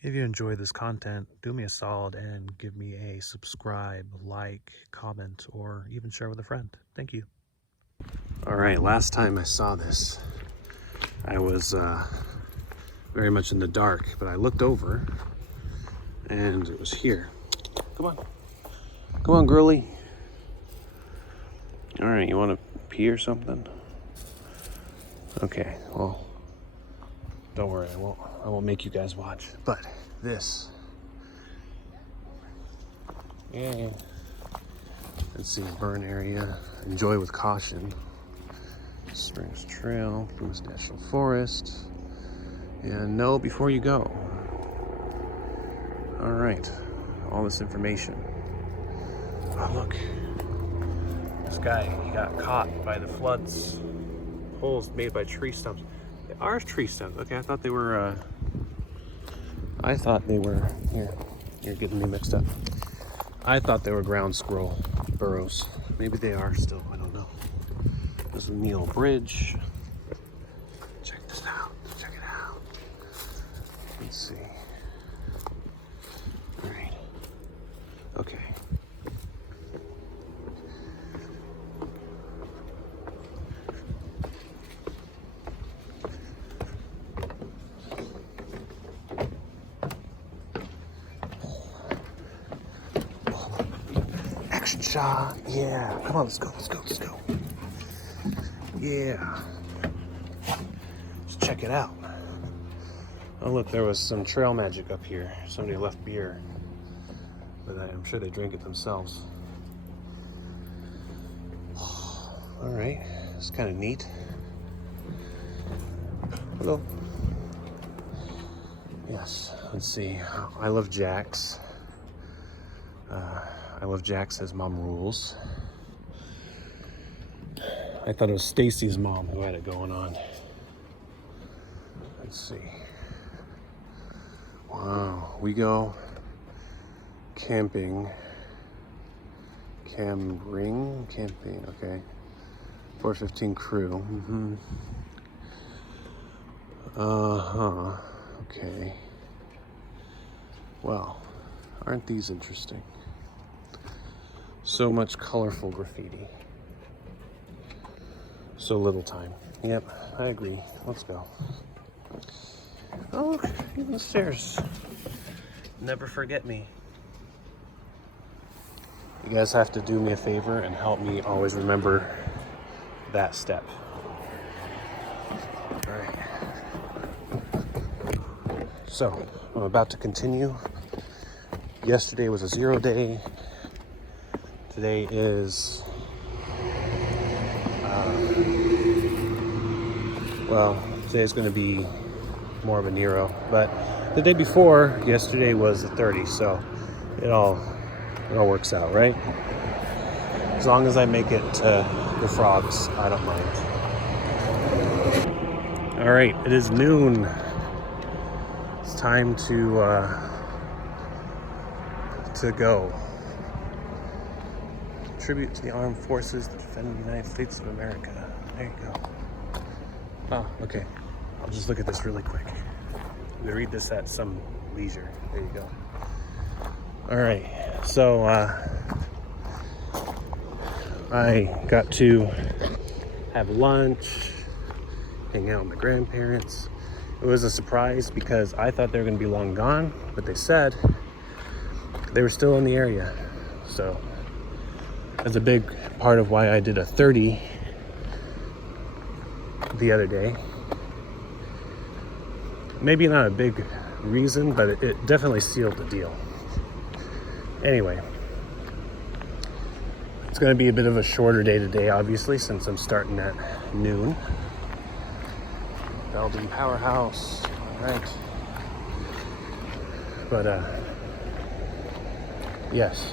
If you enjoy this content, do me a solid and give me a subscribe, like, comment, or even share with a friend. Thank you. All right, last time I saw this, I was very much in the dark, but I looked over and it was here. Come on. Come on, girly. All right, you want to pee or something? Okay, well, don't worry, I won't make you guys watch. But this, yeah. Let's see, burn area. Enjoy with caution. Springs Trail, Plumas National Forest. And know before you go. All right, all this information. Oh, look. This guy, he got caught by the floods. Holes made by tree stumps. They are tree stumps. Okay, I thought they were, here, you're getting me mixed up. I thought they were ground squirrel burrows. Maybe they are still, I don't know. There's a Neil Bridge. Check this out, check it out. Let's see. All right, okay. Action shot, yeah. Come on, let's go, let's go, let's go. Yeah. Let's check it out. Oh look, there was some trail magic up here. Somebody left beer, but I'm sure they drank it themselves. All right, it's kind of neat. Hello. Yes, let's see. I love Jack's. I love Jack says mom rules. I thought it was Stacy's mom who had it going on. Let's see. Wow, we go camping. Camping, okay. 415 crew. Mm-hmm. Uh-huh. Okay. Well, aren't these interesting? So much colorful graffiti. So little time. Yep, I agree. Let's go. Oh, even the stairs. Never forget me. You guys have to do me a favor and help me always remember that step. All right. So, I'm about to continue. Yesterday was a 0 day. Today is, today is going to be more of a Nero, but the day before, yesterday was the 30, so it all works out, right? As long as I make it to the frogs, I don't mind. All right, it is noon. It's time to go. Tribute to the armed forces that defend the United States of America. There you go. Oh, okay. I'll just look at this really quick. I'm gonna read this at some leisure. There you go. All right, so I got to have lunch, hang out with my grandparents. It was a surprise because I thought they were gonna be long gone, but they said they were still in the area. So that's a big part of why I did a 30 the other day. Maybe not a big reason, but it definitely sealed the deal. Anyway, it's going to be a bit of a shorter day today, obviously, since I'm starting at noon. Belden Powerhouse, all right. But yes,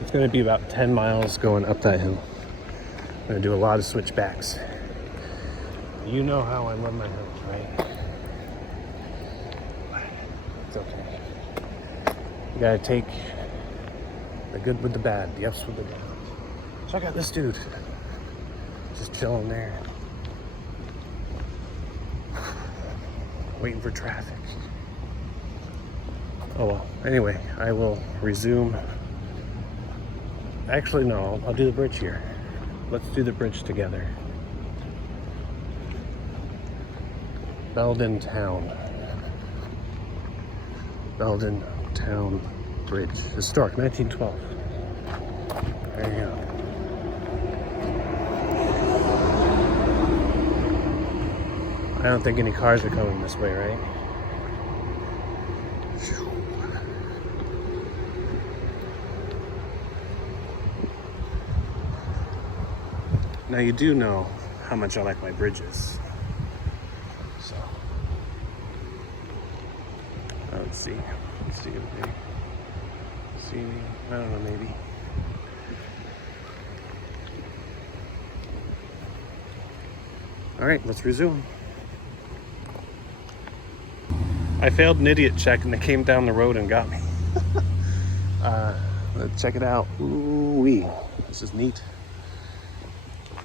it's going to be about 10 miles going up that hill. I'm going to do a lot of switchbacks. You know how I love my hills, right? It's okay. You gotta take the good with the bad, the ups with the downs. Check out this dude. Just chilling there. Waiting for traffic. Oh well, anyway, I will resume. Actually, no, I'll do the bridge here. Let's do the bridge together. Belden Town. Belden Town Bridge. Historic, 1912. There you go. I don't think any cars are coming this way, right? Now you do know how much I like my bridges. So, let's see. Let's see if they see me. I don't know, maybe. All right, let's resume. I failed an idiot check and they came down the road and got me. Let's check it out. Ooh-wee. This is neat.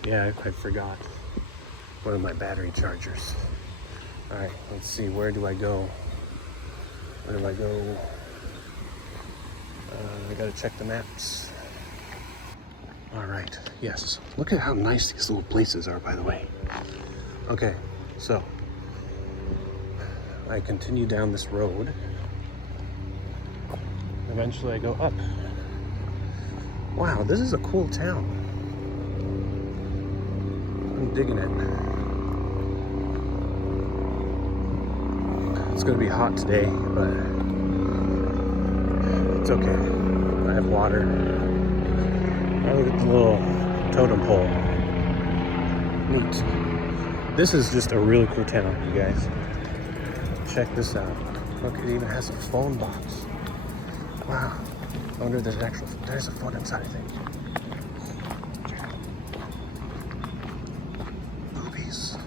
Yeah, I forgot one of my battery chargers. All right, let's see. Where do I go? Where do I go? I gotta check the maps. All right, yes. Look at how nice these little places are, by the way. Okay, so I continue down this road. Eventually I go up. Wow, this is a cool town. I'm digging it. It's gonna be hot today, but it's okay. I have water. Oh, look at the little totem pole. Neat. This is just a really cool town, you guys. Check this out. Look, it even has a phone box. Wow. I wonder if there's a phone inside, I think. Boobies.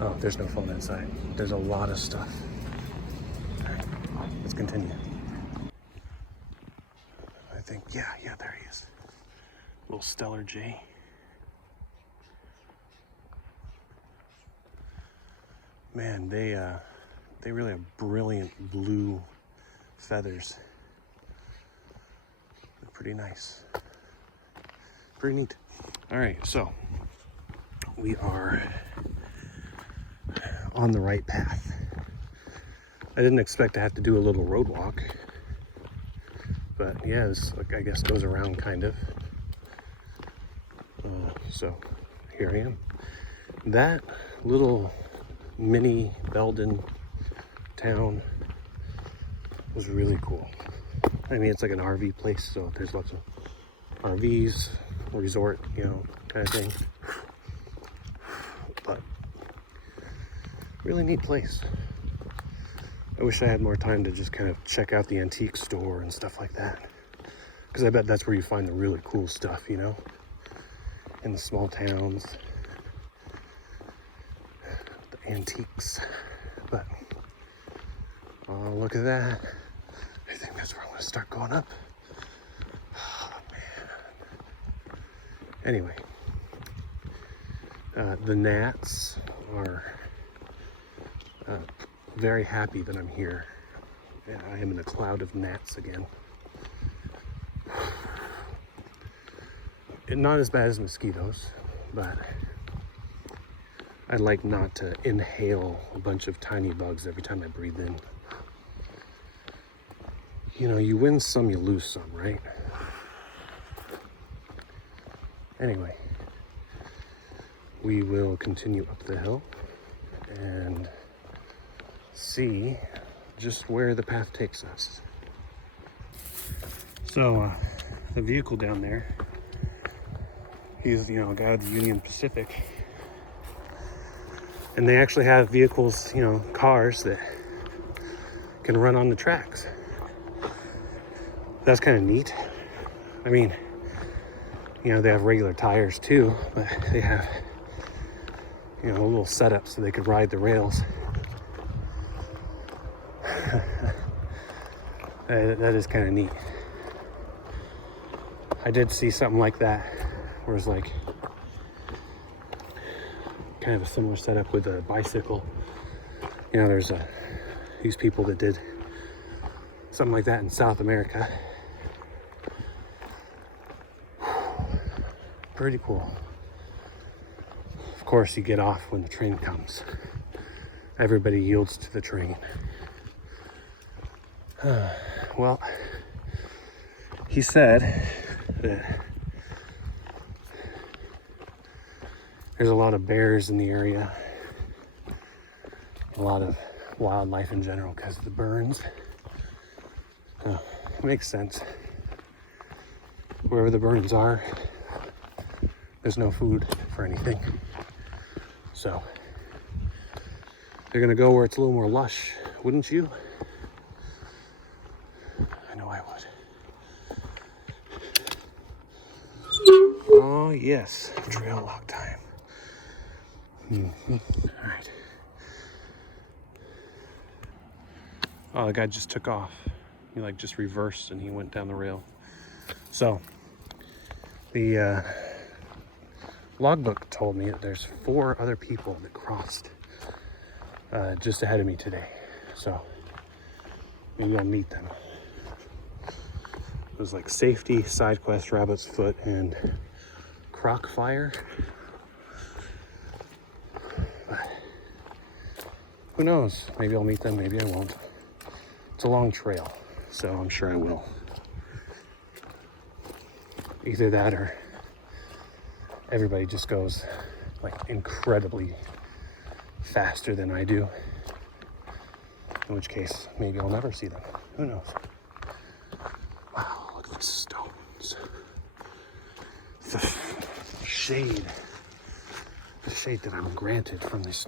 Oh, there's no phone inside. There's a lot of stuff. All right, let's continue. I think, yeah, there he is. Little Stellar J. Man, they really have brilliant blue feathers. They're pretty nice. Pretty neat. All right, so we are on the right path. I didn't expect to have to do a little road walk, but yeah, this, I guess, goes around kind of. So here I am. That little mini Belden town was really cool. I mean, it's like an RV place, so there's lots of RVs, resort, you know, kind of thing. But really neat place. I wish I had more time to just kind of check out the antique store and stuff like that, because I bet that's where you find the really cool stuff, you know, in the small towns, the antiques. But oh, look at that. I think that's where I'm gonna start going up. Oh man. Anyway, the gnats are very happy that I'm here. Yeah, I am in a cloud of gnats again. Not as bad as mosquitoes, but I like not to inhale a bunch of tiny bugs every time I breathe in. You know, you win some, you lose some, right? Anyway, we will continue up the hill and see just where the path takes us. So, the vehicle down there, he's, you know, a guy with the Union Pacific. And they actually have vehicles, you know, cars that can run on the tracks. That's kind of neat. I mean, you know, they have regular tires too, but they have, you know, a little setup so they could ride the rails. That is kind of neat. I did see something like that where it's like kind of a similar setup with a bicycle. You know, there's these people that did something like that in South America. Pretty cool. Of course, you get off when the train comes. Everybody yields to the train. Well, he said that there's a lot of bears in the area, a lot of wildlife in general because of the burns. It makes sense. Wherever the burns are, there's no food for anything. So they're gonna go where it's a little more lush, wouldn't you? I know I would. Oh yes, trail walk time. All right. Oh, the guy just took off. He like just reversed and he went down the rail. So the logbook told me that there's 4 other people that crossed just ahead of me today. So maybe I'll meet them. It was like safety, side quest, rabbit's foot, and croc fire. But who knows? Maybe I'll meet them, maybe I won't. It's a long trail, so I'm sure I will. Either that or everybody just goes like incredibly faster than I do. In which case, maybe I'll never see them. Who knows? Wow, look at the stones. The shade. The shade that I'm granted from this.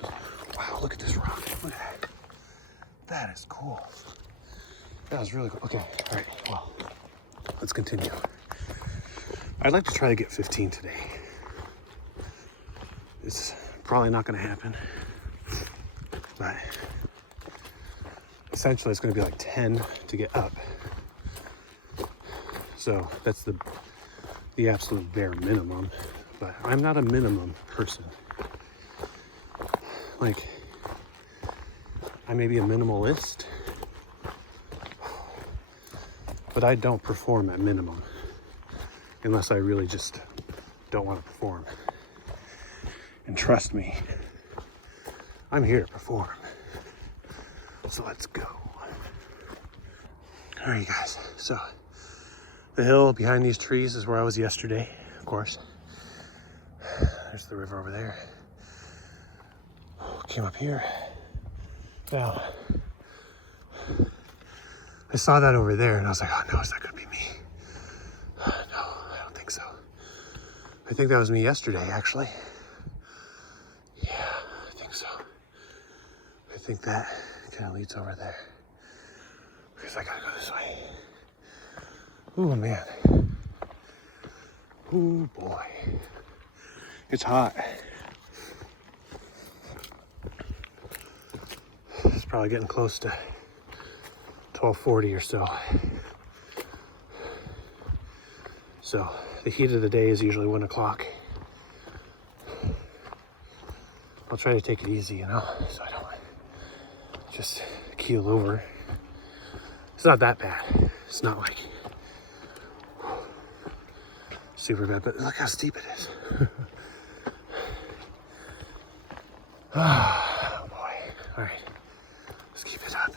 Wow, look at this rock. Look at that. That is cool. That was really cool. Okay, all right, well, let's continue. I'd like to try to get 15 today. It's probably not gonna happen, but essentially it's gonna be like 10 to get up. So that's the absolute bare minimum, but I'm not a minimum person. Like, I may be a minimalist, but I don't perform at minimum unless I really just don't want to perform. And trust me, I'm here to perform. So let's go. All right, guys. So the hill behind these trees is where I was yesterday, of course. There's the river over there. Came up here. Now, I saw that over there and I was like, oh no, is that gonna be me? No, I don't think so. I think that was me yesterday, actually. Yeah, I think so. I think that kind of leads over there. Because I gotta go this way. Ooh, man. Ooh, boy. It's hot. It's probably getting close to 12:40 or so. So the heat of the day is usually 1 o'clock. I'll try to take it easy, you know, so I don't just keel over. It's not that bad. It's not like super bad, but look how steep it is. Oh boy. All right, let's keep it up.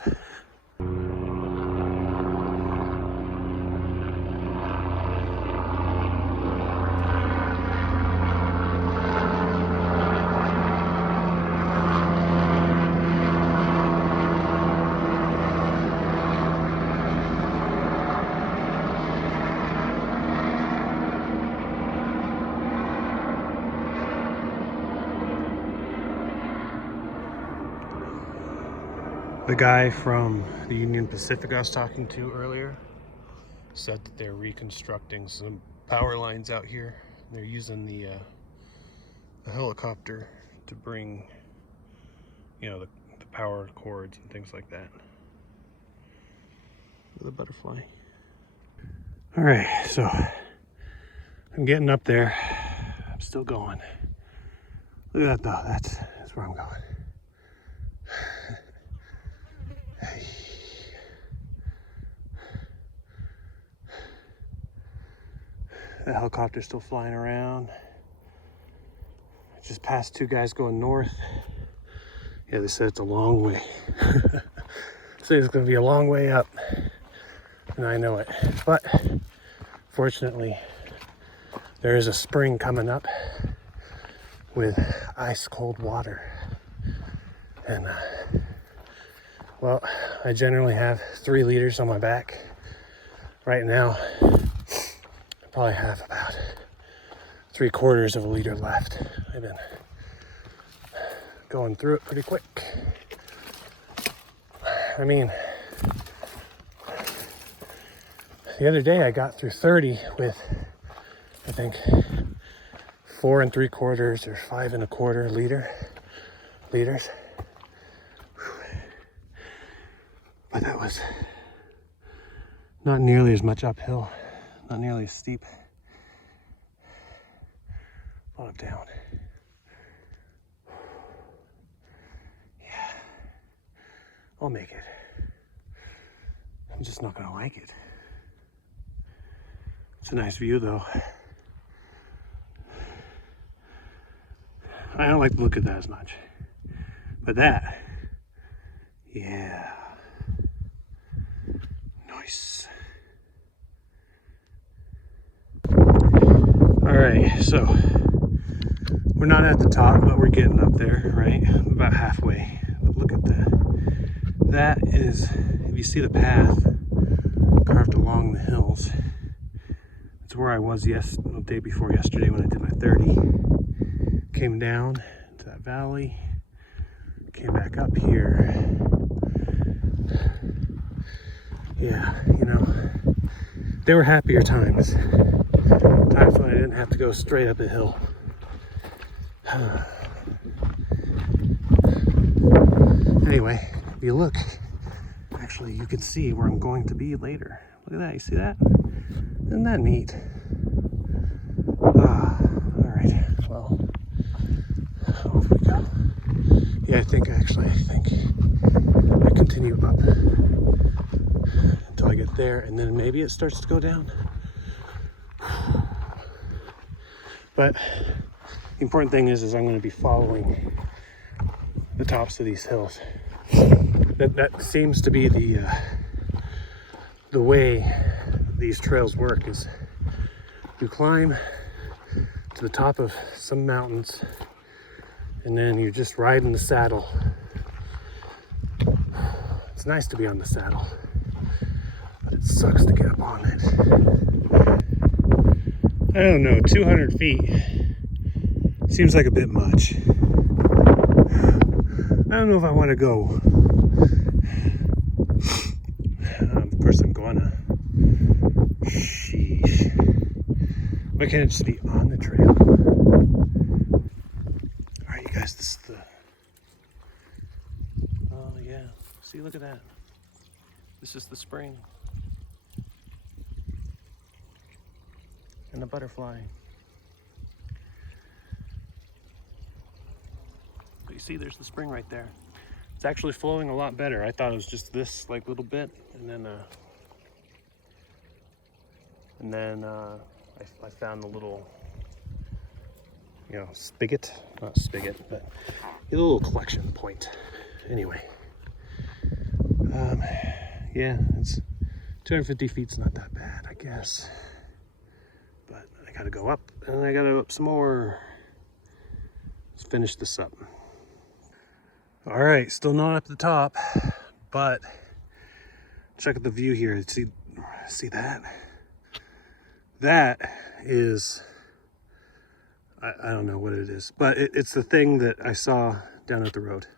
The guy from the Union Pacific I was talking to earlier said that they're reconstructing some power lines out here. They're using the helicopter to bring, you know, the power cords and things like that. The butterfly. All right, so I'm getting up there. I'm still going. Look at that though, that's where I'm going. The helicopter's still flying around. Just passed two guys going north. Yeah, they said it's a long way. So it's gonna be a long way up. And I know it. But fortunately, there is a spring coming up with ice cold water. And well, I generally have 3 liters on my back. Right now, I probably have about 3/4 of a liter left. I've been going through it pretty quick. I mean, the other day I got through 30 with, I think, 4 3/4 or 5 1/4 liters. But that was not nearly as much uphill, not nearly as steep. A lot of down. Yeah, I'll make it. I'm just not gonna like it. It's a nice view though. I don't like to look at that as much. But that, yeah. Nice. Alright, so we're not at the top, but we're getting up there, right? About halfway. But look at that. That is, if you see the path carved along the hills, it's where I was the day before yesterday when I did my 30. Came down to that valley, came back up here. Yeah, you know, they were happier times. Times when I didn't have to go straight up a hill. Anyway, if you look, actually you can see where I'm going to be later. Look at that, you see that? Isn't that neat? Alright, well, off we go. Yeah, I think I continue up until I get there, and then maybe it starts to go down. But the important thing is I'm going to be following the tops of these hills. That seems to be the way these trails work, is you climb to the top of some mountains and then you just ride in the saddle. It's nice to be on the saddle, but it sucks to get up on it. I don't know, 200 feet seems like a bit much. I don't know if I want to go. Of course I'm gonna. Sheesh. Why can't it just be on the trail? Alright, you guys, this is the... Oh yeah, see, look at that. This is the spring. And the butterfly. But you see, there's the spring right there. It's actually flowing a lot better. I thought it was just this like little bit, and then I found the little, you know, spigot, not spigot, but a little collection point. Anyway, yeah, it's 250 feet's not that bad, I guess. But I gotta go up, and I gotta go up some more. Let's finish this up. All right, still not up the top, but check out the view here. See that? That is, I don't know what it is, but it's the thing that I saw down at the road.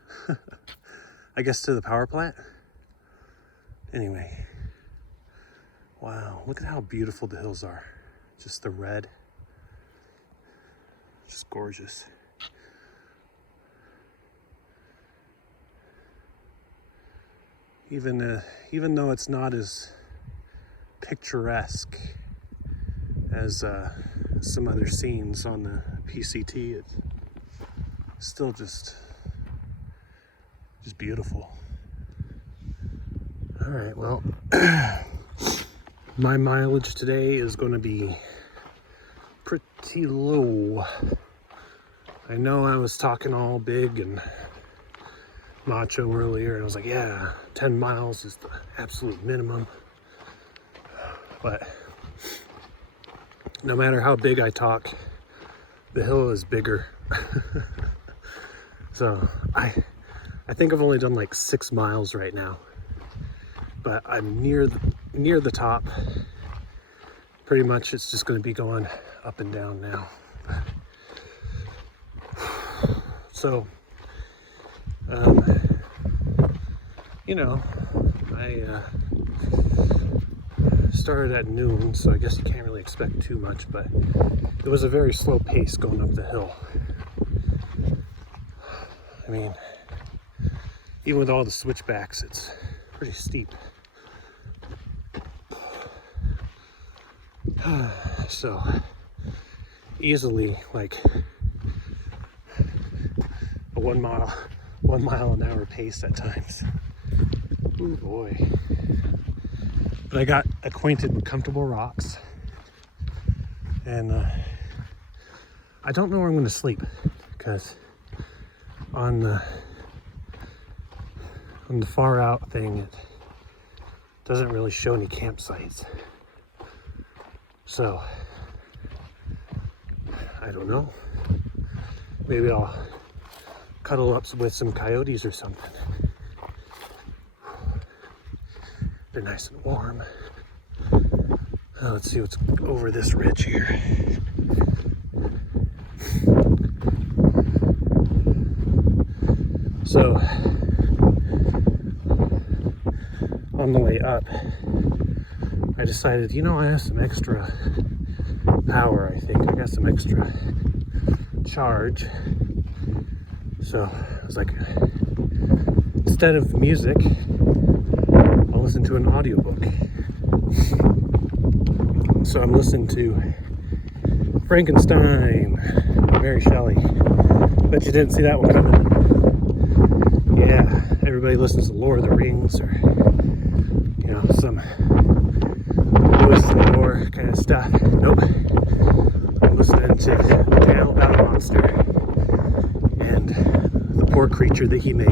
I guess to the power plant. Anyway, wow, look at how beautiful the hills are. Just the red, just gorgeous. Even though it's not as picturesque as some other scenes on the PCT, it's still just beautiful. All right, well, my mileage today is going to be pretty low. I know I was talking all big and macho earlier, and I was like, yeah, 10 miles is the absolute minimum. But no matter how big I talk, the hill is bigger. So I think I've only done like 6 miles right now, but I'm near the top. Pretty much it's just going to be going up and down now. So you know, I started at noon, so I guess you can't really expect too much, but it was a very slow pace going up the hill. I mean, even with all the switchbacks, it's pretty steep. So easily like a 1 mile an hour pace at times. Ooh boy. But I got acquainted with comfortable rocks, and I don't know where I'm going to sleep, because on the far out thing it doesn't really show any campsites. So I don't know. Maybe I'll cuddle up with some coyotes or something. They're nice and warm. Let's see what's over this ridge here. So on the way up, I decided, you know, I have some extra power, I think. I got some extra charge. So I was like, instead of music, I'll listen to an audiobook. So I'm listening to Frankenstein by Mary Shelley. Bet you didn't see that one coming. Yeah, everybody listens to Lord of the Rings, or, you know, some Lewis and Moore kind of stuff. Nope. I'm listening to a tale about a monster and the poor creature that he made.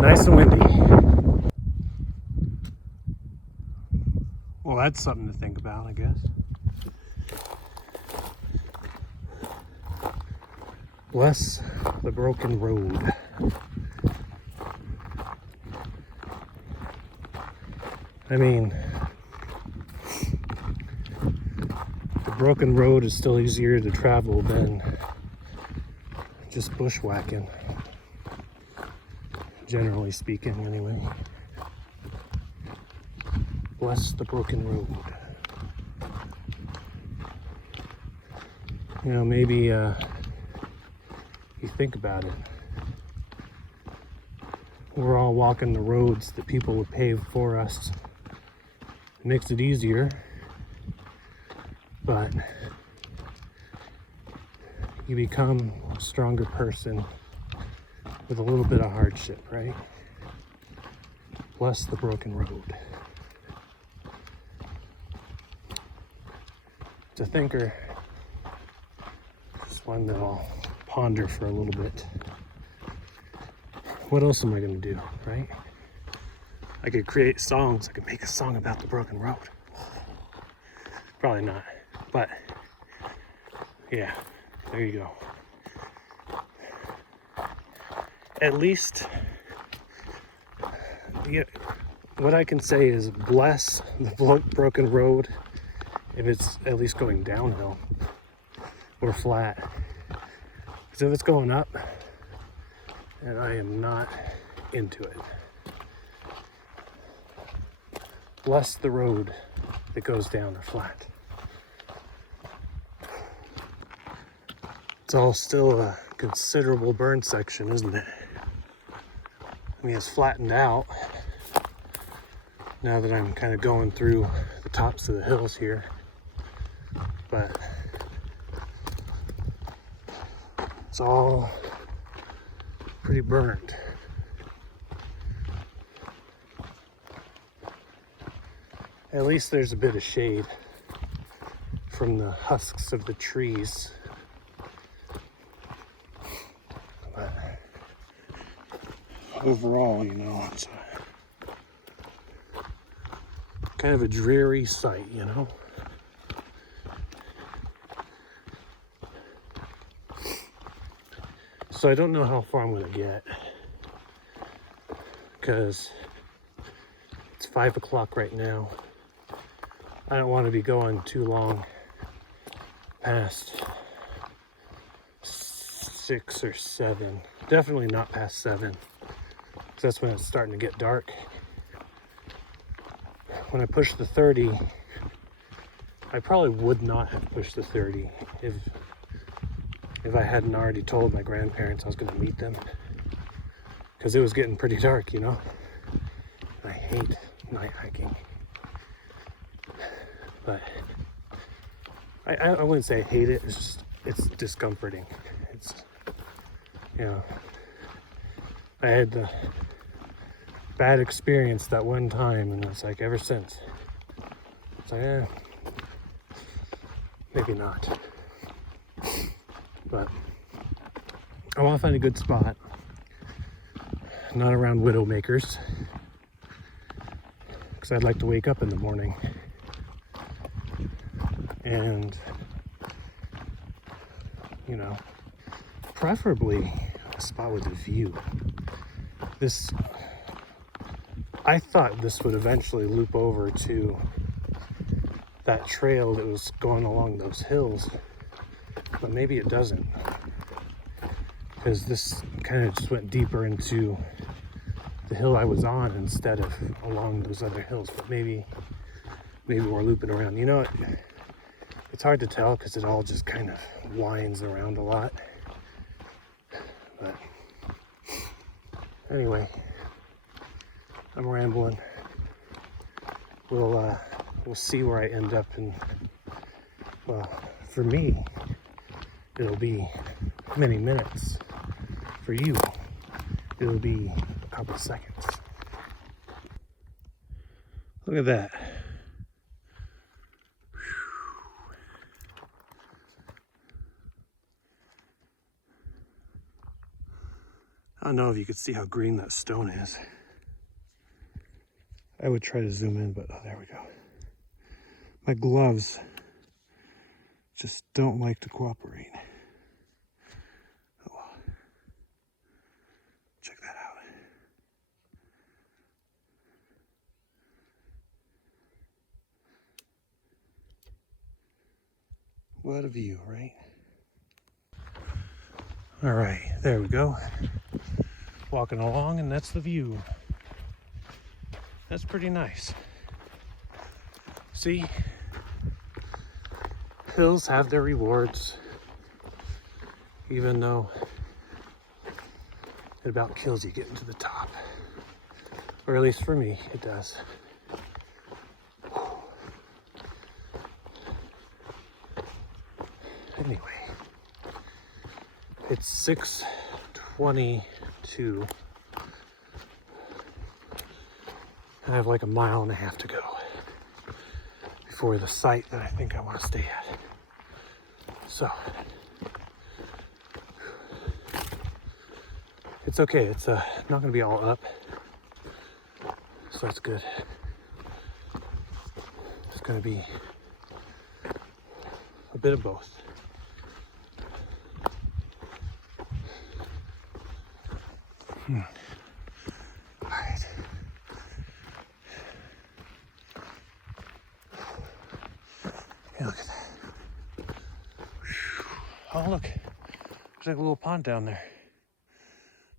Nice and windy. Well, that's something to think about, I guess. Bless the broken road. I mean, the broken road is still easier to travel than just bushwhacking. Generally speaking, anyway. Bless the broken road. You know, maybe you think about it. We're all walking the roads that people would pave for us. It makes it easier, but you become a stronger person with a little bit of hardship, right? Bless the broken road. It's a thinker. Just one that I'll ponder for a little bit. What else am I going to do, right? I could create songs. I could make a song about the broken road. Probably not, but yeah, there you go. At least, yeah, what I can say is bless the broken road if it's at least going downhill or flat. Because if it's going up, and I am not into it. Bless the road that goes down or flat. It's all still a considerable burn section, isn't it? I mean, it's flattened out now that I'm kind of going through the tops of the hills here, but it's all pretty burned. At least there's a bit of shade from the husks of the trees. But overall, you know, it's kind of a dreary sight, you know. So I don't know how far I'm gonna get, because it's 5 o'clock right now. I don't want to be going too long past 6 or 7. Definitely not past 7, because that's when it's starting to get dark. When I push the 30, I probably would not have pushed the 30 if I hadn't already told my grandparents I was going to meet them, because it was getting pretty dark, you know. I hate night hiking, but I wouldn't say I hate it. It's just, it's discomforting. It's, you know, I had the bad experience that one time, and it's like ever since it's like, maybe not. But I want to find a good spot, not around widowmakers, because I'd like to wake up in the morning and, you know, preferably a spot with a view. I thought this would eventually loop over to that trail that was going along those hills, but maybe it doesn't, because this kind of just went deeper into the hill I was on instead of along those other hills. But maybe we're looping around. You know, it's hard to tell because it all just kind of winds around a lot. But anyway, I'm rambling. We'll see where I end up, and well, for me, it'll be many minutes. For you, it'll be a couple of seconds. Look at that. I don't know if you could see how green that stone is. I would try to zoom in, but oh, there we go. My gloves just don't like to cooperate. Oh, check that out. What a view, right? All right, there we go. Walking along, and that's the view. That's pretty nice. See, hills have their rewards, even though it about kills you getting to the top. Or at least for me, it does. Anyway, it's 6:22. I have like a mile and a half to go before the site that I think I want to stay at. So it's okay. It's not going to be all up, so that's good. It's going to be a bit of both. All right. Hey, look at that. Oh, look. There's like a little pond down there.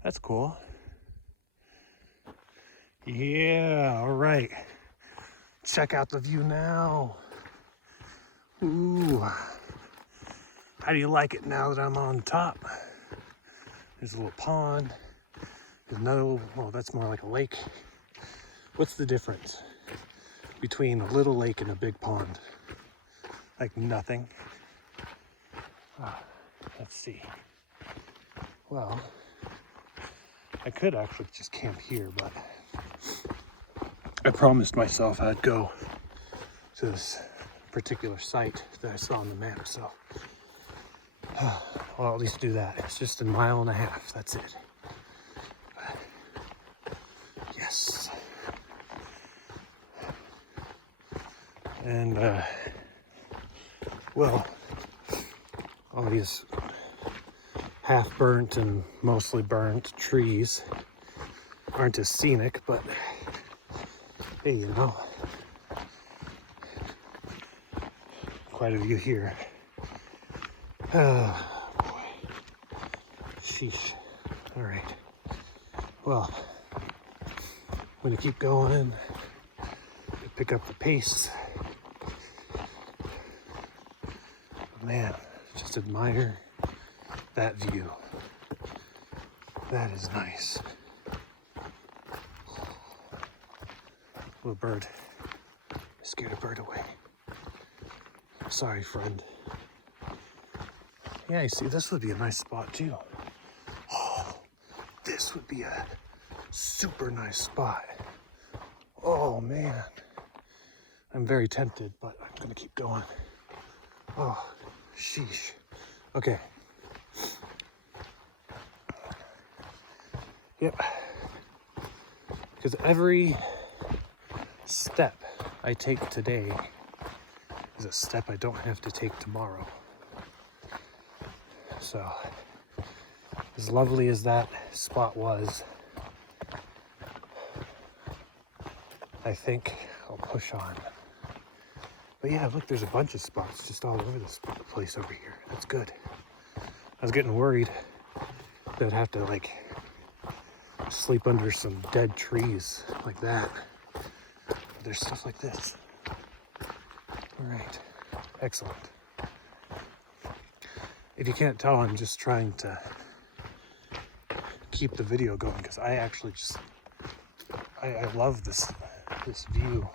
That's cool. Yeah, all right. Check out the view now. Ooh. How do you like it now that I'm on top? There's a little pond. There's another little, well, that's more like a lake. What's the difference between a little lake and a big pond? Like nothing. Let's see. Well, I could actually just camp here, but I promised myself I'd go to this particular site that I saw on the map. So I'll at least do that. It's just a mile and a half. That's it. But, yes. And well, all these half burnt and mostly burnt trees aren't as scenic, but hey, you know, quite a view here. Oh boy. Sheesh. All right. Well, I'm gonna keep going, pick up the pace. Man, just admire that view. That is nice. Little bird. I scared a bird away. Sorry, friend. Yeah, you see, this would be a nice spot too. Oh, this would be a super nice spot. Oh man. I'm very tempted, but I'm gonna keep going. Oh, sheesh. Okay. Yep. Because every step I take today is a step I don't have to take tomorrow. So, as lovely as that spot was, I think I'll push on. But yeah, look, there's a bunch of spots just all over this place over here. That's good. I was getting worried that I'd have to like sleep under some dead trees like that. But there's stuff like this. All right, excellent. If you can't tell, I'm just trying to keep the video going because I actually just, I love this view.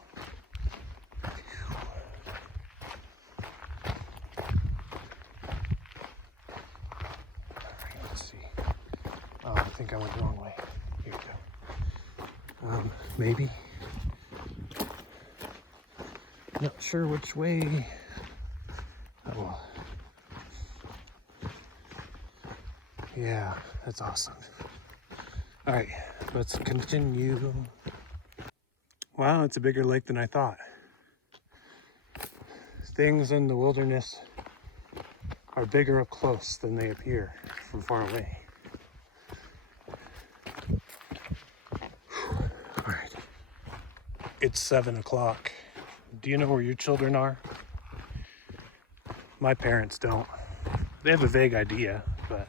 I think I went the wrong way. Here we go. Maybe. Not sure which way. Oh well. Yeah, that's awesome. All right, let's continue. Wow, it's a bigger lake than I thought. Things in the wilderness are bigger up close than they appear from far away. All right, it's 7 o'clock. Do you know where your children are? My parents don't. They have a vague idea, but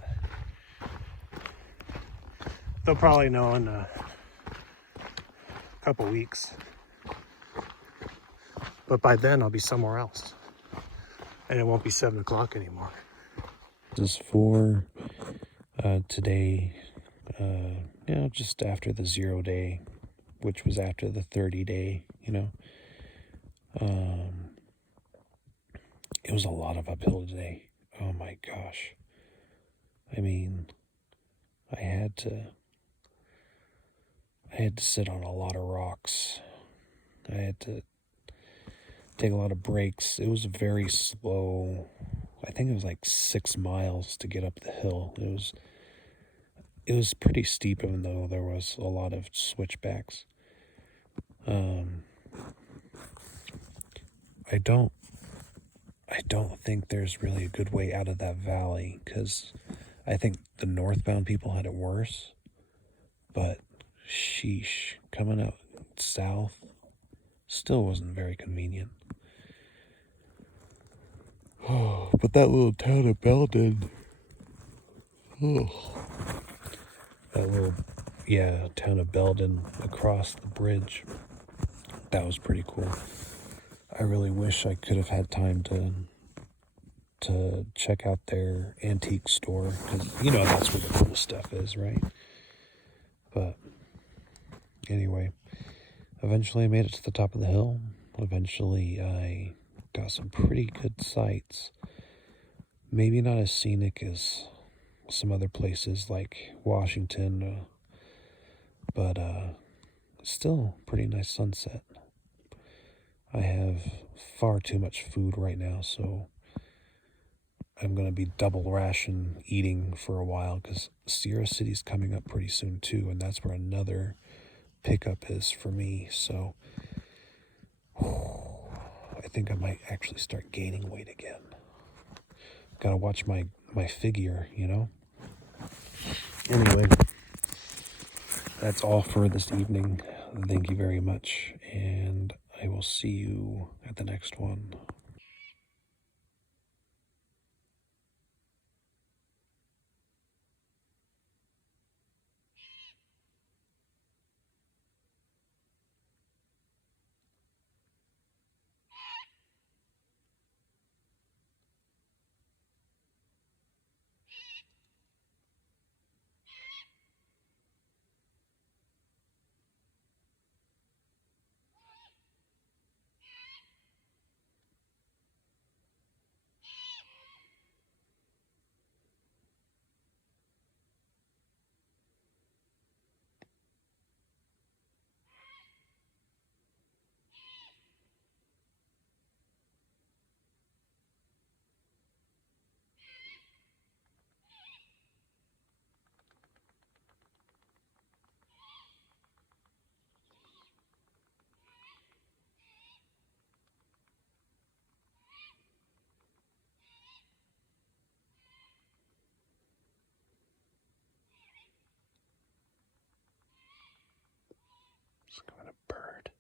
they'll probably know in a couple weeks. But by then I'll be somewhere else. And it won't be 7 o'clock anymore. This is for today, just after the 0 day, which was after the 30 day, It was a lot of uphill today. Oh my gosh. I mean, I had to sit on a lot of rocks. I had to take a lot of breaks. It was very slow. I think it was like 6 miles to get up the hill. It was pretty steep, even though there was a lot of switchbacks. I don't think there's really a good way out of that valley, because I think the northbound people had it worse. But sheesh, coming out south still wasn't very convenient. Oh, but that little town of Belden. Oh. That little, town of Belden across the bridge. That was pretty cool. I really wish I could have had time to check out their antique store, because that's where the cool stuff is, right? But anyway, eventually I made it to the top of the hill. Eventually I got some pretty good sights. Maybe not as scenic as some other places like Washington, but still pretty nice sunset. I have far too much food right now, so I'm going to be double ration eating for a while because Sierra City's coming up pretty soon too, and that's where another pickup is for me. So I think I might actually start gaining weight again. Got to watch my figure, you know? Anyway, that's all for this evening. Thank you very much, and I will see you at the next one. It's coming a bird.